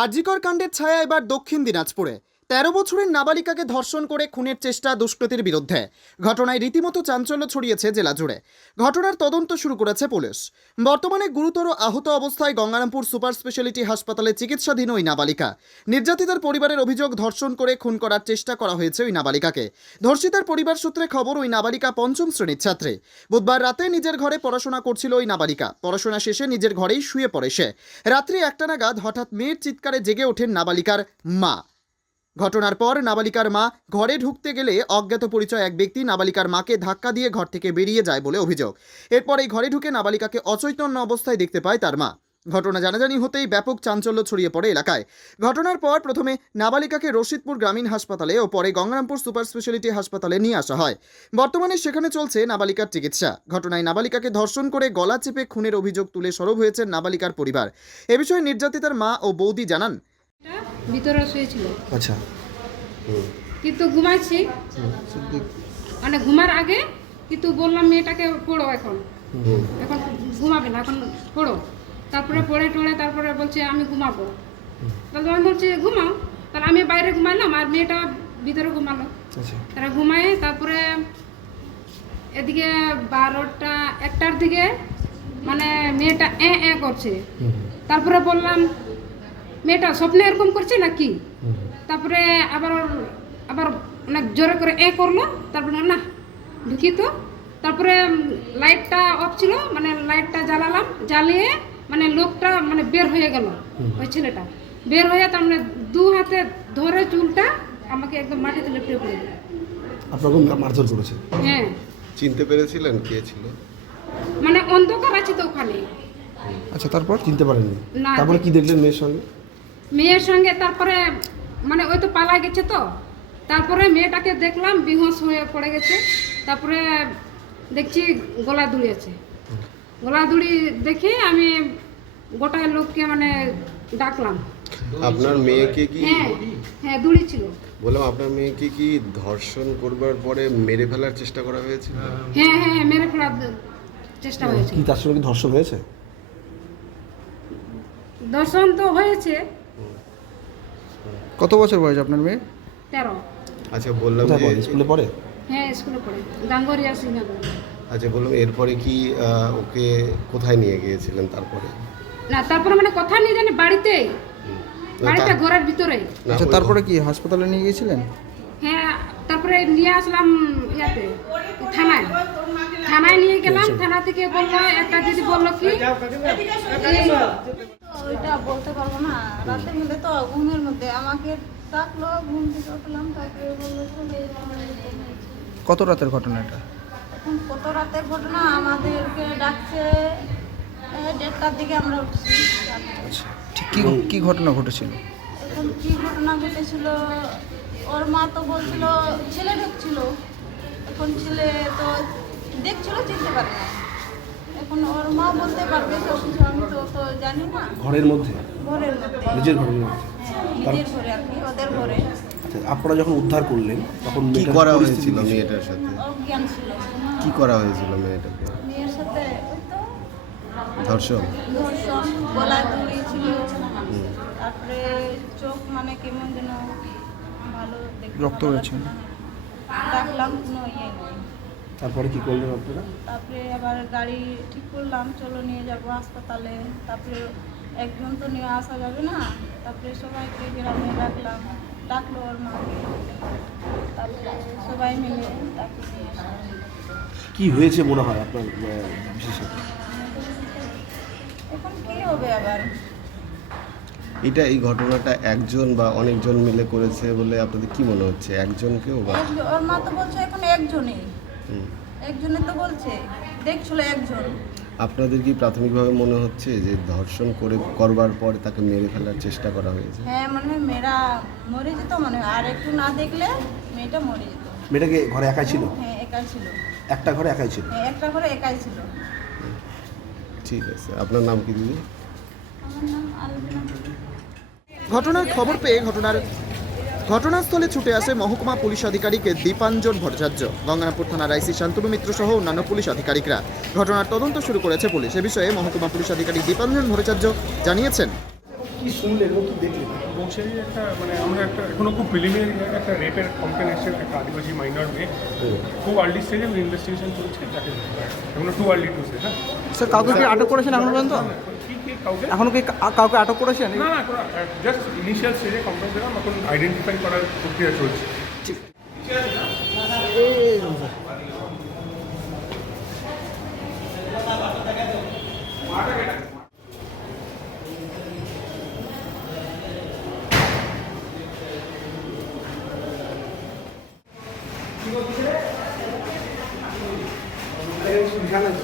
আরজিকর কাণ্ডের ছায়া এবার দক্ষিণ দিনাজপুরে ১৩ বছরের নাবালিকাকে ধর্ষণ করে খুনের চেষ্টা দুষ্কৃতীর বিরুদ্ধে ঘটনায় রীতিমতো চাঞ্চল্য ছড়িয়েছে জেলা জুড়ে। ঘটনার তদন্ত শুরু করেছে পুলিশ। বর্তমানে গুরুতর আহত অবস্থায় গঙ্গারামপুর সুপার স্পেশালিটি হাসপাতালে চিকিৎসাধীন ওই নাবালিকা। নির্যাতিতার পরিবারের অভিযোগ, ধর্ষণ করে খুন করার চেষ্টা করা হয়েছে ওই নাবালিকাকে। ধর্ষিতার পরিবার সূত্রে খবর, ওই নাবালিকা পঞ্চম শ্রেণীর ছাত্রী। বুধবার রাতে নিজের ঘরে পড়াশোনা করছিল ওই নাবালিকা। পড়াশোনা শেষে নিজের ঘরেই শুয়ে পড়ে সে। রাত্রি ১টা নাগাদ হঠাৎ মেয়ের চিৎকারে জেগে ওঠেন নাবালিকার মা। ঘটনার পর নাবালিকার মা ঘরে ঢুকতে গেলে অজ্ঞাত পরিচয় এক ব্যক্তি নাবালিকার মাকে ধাক্কা দিয়ে ঘর থেকে বেরিয়ে যায় বলে অভিযোগ। এরপর এই ঘরে ঢুকে নাবালিকাকে অচৈতন্য অবস্থায় দেখতে পায় তার মা। ঘটনা জানাজানি হতেই ব্যাপক চাঞ্চল্য ছড়িয়ে পড়ে এলাকায়। ঘটনার পর প্রথমে নাবালিকাকে রশিদপুর গ্রামীণ হাসপাতালে ও পরে গঙ্গারামপুর সুপার স্পেশালিটি হাসপাতালে নিয়ে আসা হয়। বর্তমানে সেখানে চলছে নাবালিকার চিকিৎসা। ঘটনায় নাবালিকাকে ধর্ষণ করে গলা চেপে খুনের অভিযোগ তুলে সরব হয়েছে নাবালিকার পরিবার। এ বিষয়ে নির্যাতিতার মা ও বৌদি জানান, ভিতরে শুয়েছিল, আচ্ছা, কিন্তু ঘুমাইছি, মানে ঘুমার আগে কিন্তু বললাম মেয়েটাকে পড়ো, এখন এখন ঘুমাবে না, এখন পড়ো। তারপরে পড়ে টড়ে তারপরে বলছে আমি ঘুমাবো। তাহলে আমি বলছি ঘুমাও, তাহলে আমি বাইরে ঘুমাইলাম আর মেয়েটা ভিতরে ঘুমালো। আচ্ছা, তারা ঘুমায়, তারপরে এদিকে ১২টা ১টার দিকে মানে মেয়েটা করছে। তারপরে বললাম মেয়েটা স্বপ্নে এরকম করছে নাকি। তারপরে আবার অনেক জোরে করে করলো। তারপরে না ঢুকি তো, তারপরে লাইটটা অফ ছিল, মানে লাইটটা জ্বালালাম, জ্বালিয়ে মানে লোকটা মানে বের হয়ে গেল। ওই ছেলেটা বের হয়ে তার মানে দু হাতে ধরে চুলটা আমাকে একদম মাটিতে লেপটে পড়ে দিল। আপনাকে মারধর করেছে? হ্যাঁ। চিনতে পেরেছিলেন কে ছিল? মানে অন্ধকার আছে তো ওখানে। আচ্ছা, তারপর চিনতে পারেননি? না। তারপরে কি দেখলেন মেয়ের সঙ্গে? মেয়ের সঙ্গে তারপরে মানে ওই তো পালা গেছে তো, তারপরে মেয়েটাকে দেখলাম বেহুঁশ হয়ে পড়ে গেছে। তারপরে দেখছি গলা দুড়ি আছে। গলা দুড়ি দেখে আমি গোটা লোককে মানে ডাকলাম। আপনার মেয়েকে কি হ্যাঁ দুড়ি ছিল। বললাম, আপনার মেয়েকে কি ধর্ষণ করবার পরে মেরে ফেলার চেষ্টা করা হয়েছিল? হ্যাঁ মেরে ফেলার চেষ্টা হয়েছে। কি তার সঙ্গে কি ধর্ষণ হয়েছে? দর্শন তো হয়েছে। কত বছর বয়স আপনার মেয়ে? 13। আচ্ছা, বললাম কোথায় যে পড়ে? স্কুলে পড়ে? হ্যাঁ স্কুলে পড়ে, গাঙ্গরিয়া সিংহাপুর। আচ্ছা, বললাম এরপরে কি ওকে কোথায় নিয়ে গিয়েছিলেন তারপরে? না তারপরে মানে কথা নিয়ে জানি বাড়িতেই, বাড়িতে ঘরের ভিতরে। আচ্ছা, তারপরে কি হাসপাতালে নিয়ে গিয়েছিলেন? হ্যাঁ তারপরে নিয়ে আসলাম ইয়াতে থানায় নিয়ে গেলাম। থানা থেকে বললো, একটা দিদি বললো কি ওইটা বলতে পারবো না। রাতের মধ্যে তো ঘুমের মধ্যে আমাকে ডাকলো, ঘুম থেকে উঠলাম, তারপরে বললো চলে কত রাতের ঘটনা এটা? এখন কত রাতের ঘটনা, আমাদেরকে ডাকছে 1:30টার দিকে আমরা উঠছি। আচ্ছা, ঠিক কি ঘটনা ঘটেছিল? এখন কি ঘটনা ঘটেছিল, ওর মা তো বলছিল ছেলে ঢুকছিল। এখন ছেলে তো দেখছিল, চিনতে পারে না। এখন ওর মা বলতে পারবে সব কিছু, আমি তো জানি না। ঘরের মধ্যে? ঘরের মধ্যে, নিজের ঘরের মধ্যে? হ্যাঁ নিজের ঘরে আর কি, ওদের ঘরে। আচ্ছা, আপনারা যখন উদ্ধার করলেন তখন কি মেয়েটার করা পরিস্থিতি হয়েছিল কি ছিল? মেয়েটার সাথে? অজ্ঞান ছিল। কি করা হয়েছিল মেয়েটাকে? মেয়ের সাথে ওই তো ধর্ষণ? ধর্ষণ, গলায় দড়ি ছিল, তারপরে চোখ মানে কেমন যেন ভালো দেখতে রক্ত হয়েছে? ডাকলাম, কোনো ইয়ে নেই। তারপরে কি করলেন আপনারা? তারপরে আবার গাড়ি ঠিক করলাম, চলো নিয়ে যাবো হাসপাতালে। তারপরে একজন তো নিয়ে আসা যাবে না, তারপরে সবাইকে গ্রামে ডাকলো ওর মাকে। তারপরে সবাই মিলে তাকে নিয়ে আসা। কি হয়েছে মনে হয় আপনার বিশেষত? এখন কি হবে আবার? এই ঘটনাটা একজন বা অনেকজন মিলে করেছে বলে আপনাদের কি মনে হচ্ছে? একজনকেও বা? ওর মা তো বলছে এখন একজনই তো বলছে, দেখছিল একজন। আপনাদের কি প্রাথমিকভাবে মনে হচ্ছে যে ধর্ষণ করবার পরে তাকে মেরে ফেলার চেষ্টা করা হয়েছে? হ্যাঁ মনে হয় মেয়েরা মরে যেত, মনে হয় আর একটু না দেখলে মেয়েটা মরে যেত। মেয়েটাকে ঘরে একাই ছিল? হ্যাঁ একাই ছিল, একটা ঘরে একাই ছিল? হ্যাঁ একটা ঘরে একাই ছিল। ঠিক আছে, আপনার নাম কি দিদি? আমার নাম আলবিনা। ঘটনার খবর পেয়ে ঘটনাস্থলে ছুটে আসে মহকুমা পুলিশ আধিকারিক দীপাঞ্জন ভট্টাচার্য, গঙ্গারামপুর থানার আইসি শান্তনু মিত্র সহ অন্যান্য পুলিশ আধিকারিকরা। ঘটনার তদন্ত শুরু করেছে পুলিশ। এ বিষয়ে মহকুমা পুলিশ আধিকারিক দীপাঞ্জন ভট্টাচার্য জানিয়েছেন, কি শুনলেন এবং কি দেখলেন? বলছে যে একটা মানে আমরা একটা এখনো খুব প্রিলিমিনারি একটা রেপের কমপ্লেন এসেছে একটা আদিবাসী মাইনর মেয়ে, খুব আর্লি স্টেজে ইনভেস্টিগেশন চলছে, তাকে এখনো টু আর্লি টু সে। হ্যাঁ, স্যার কাউকে কি আটক করেছেন এখনো পর্যন্ত? কি কাউকে এখনো কি কাউকে আটক করেছেন? না না, জাস্ট ইনিশিয়াল স্টেজে কমপ্লেন দিলাম, এখন আইডেন্টিফাই করার প্রক্রিয়া চলছে। জানান